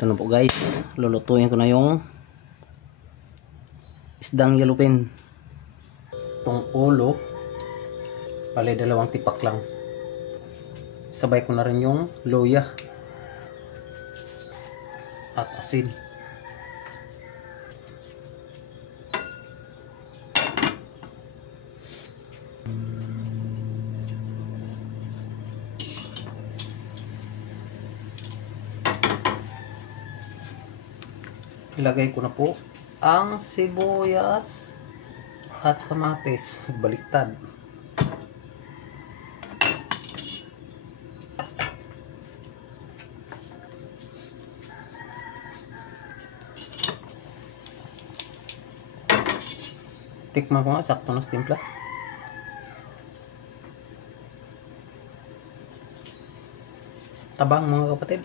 Ito na po guys, lulutuin ko na yung isdang yellowfin. Itong ulo, bali 2 tipak lang. Sabay ko na rin yung luya at asin. Ilagay ko na po ang sibuyas at kamatis, baliktad. Tikman ko nga, sakto na timpla. Tabang mga kapatid.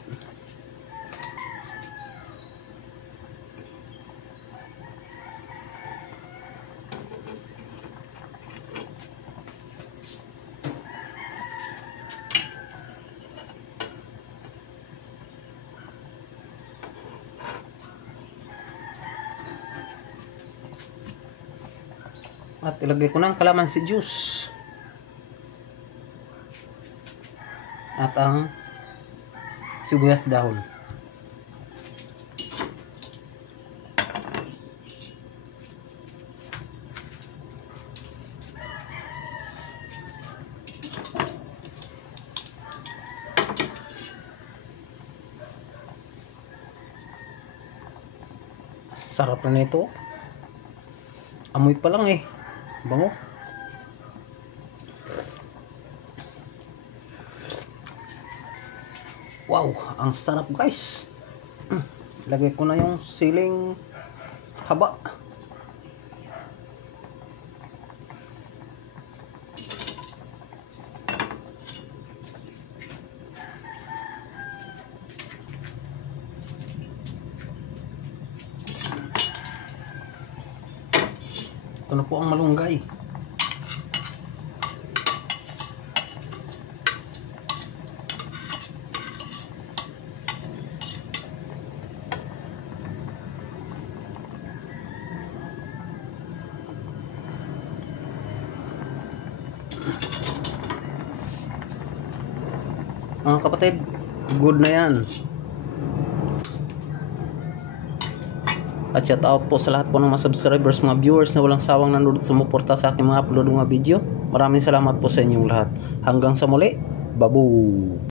At ilagay ko ng kalamansi juice at ang sibuyas dahon. Sarap na nito. Amoy pa lang eh. Bango. Wow, ang sarap guys. Lagay ko na yung siling haba. Ito na po ang malunggay. Mga kapatid, good na yan. At shout out po sa lahat po ng mga subscribers, mga viewers na walang sawang nanonood sumuporta sa aking mga upload mga video. Maraming salamat po sa inyong lahat. Hanggang sa muli, babu!